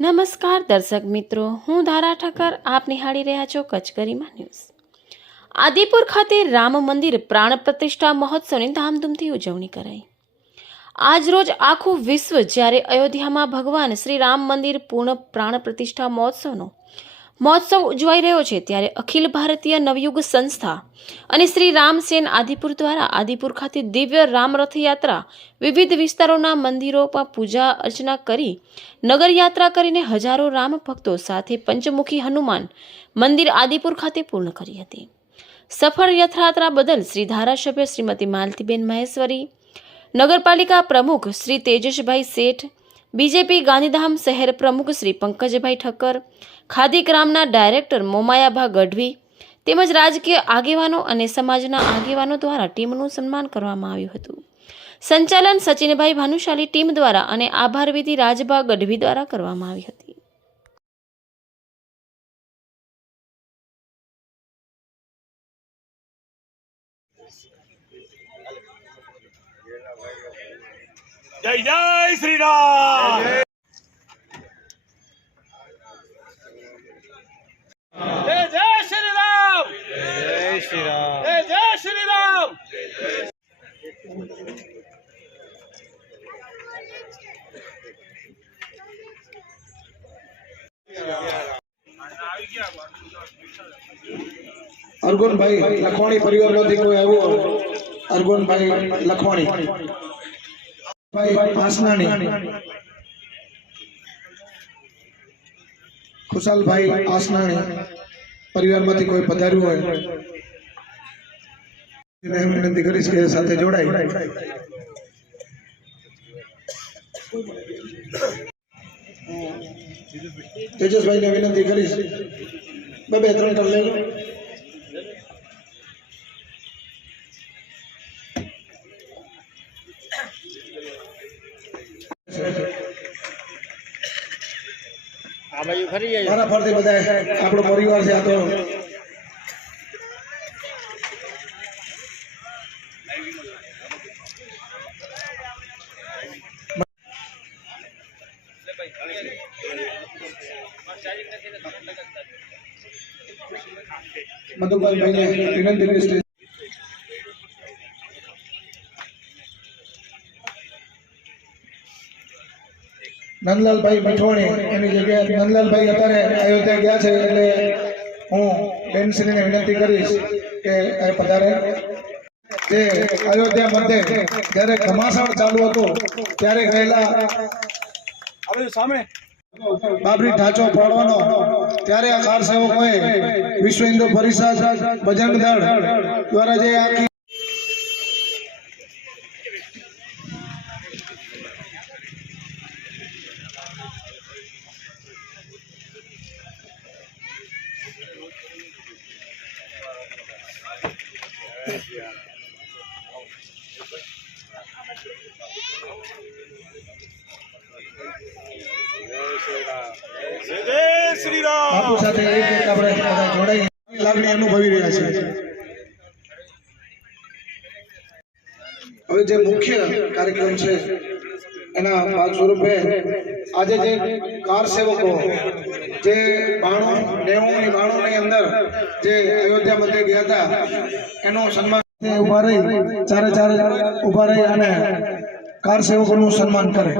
નમસ્કાર દર્શક મિત્રો, હું ધારા ઠક્કર, આપ નિહાળી રહ્યા છો કચકરીમાં ન્યૂઝ. આદિપુર ખાતે રામ મંદિર પ્રાણ પ્રતિષ્ઠા મહોત્સવની ધામધૂમથી ઉજવણી કરાઈ. આજ રોજ આખું વિશ્વ જ્યારે અયોધ્યામાં ભગવાન શ્રી રામ મંદિર પૂર્ણ પ્રાણ પ્રતિષ્ઠા મહોત્સવનો મહોત્સવ ઉજવાઈ રહ્યો છે ત્યારે અખિલ ભારતીય નવયુગ સંસ્થા અને શ્રી રામસેન આદિપુર દ્વારા આદિપુર ખાતે દિવ્ય રામ રથયાત્રા વિવિધ વિસ્તારોના મંદિરોમાં પૂજા અર્ચના કરી નગરયાત્રા કરીને હજારો રામ ભક્તો સાથે પંચમુખી હનુમાન મંદિર આદિપુર ખાતે પૂર્ણ કરી હતી. સફળ રથયાત્રા બદલ શ્રી ધારાસભ્ય શ્રીમતી માલતીબેન મહેશ્વરી, નગરપાલિકા પ્રમુખ શ્રી તેજસભાઈ શેઠ બીજેપી ગાંધીધામ શહેર પ્રમુખ શ્રી પંકજભાઈ ઠક્કર ખાદીગ્રામના ડાયરેક્ટર મોમાયાભા ગઢવી તેમજ રાજકીય આગેવાનો અને સમાજના આગેવાનો દ્વારા ટીમનું સન્માન કરવામાં આવ્યું હતું. સંચાલન સચિનભાઈ ભાનુશાલી ટીમ દ્વારા અને આભારવિધિ રાજભા ગઢવી દ્વારા કરવામાં આવી હતી. જય જય શ્રી રામ જય જય શ્રી રામ જય શ્રી રામ જય જય શ્રી રામ અરગુનભાઈ લખવાણી પરિવારમાંથી કોઈ આવ્યું હોય અરગુનભાઈ લખવાણી ભાઈ આસનાણી ખુશાલભાઈ આસનાણી પરિવારમાંથી કોઈ પધાર્યું હોય. વિનંતી કરીશ કે સાથે જોડાય. તેજસભાઈને વિનંતી કરીશ. બે બે, ત્રણ ત્રણ લઈ મારા ફરતી બધા આપણો પરિવાર છે આ તો મધુભાઈ વિનંતી નંદલાલભાઈ મઠવાણી એની જગ્યાએ નંદલાલભાઈ અત્યારે અયોધ્યા ગયા છે એટલે હું બેનશ્રીને વિનંતી કરીશ કે એ પધારે. જે અયોધ્યા મધ્યે જ્યારે ઘમાસાણ ચાલુ હતો, ત્યારે ગયેલા સામે બાબરી ઢાંચો પાડવાનો ત્યારે આ કાર સેવકોએ વિશ્વ હિન્દુ પરિષદ બજરંગ દળ દ્વારા જે આખી બાપુ અનુભવી રહ્યા છે હવે જે મુખ્ય કાર્યક્રમ છે એના ભાગ સ્વરૂપે આજે જે કાર સેવકો, જે બાણું નેવું ની બાણું ની અંદર જે અયોધ્યા મંદિર ગયા હતા, એનું સન્માન ઊભા રહી, ચારે ચારે ઊભા રહી અને કાર સેવકોનું સન્માન કરે.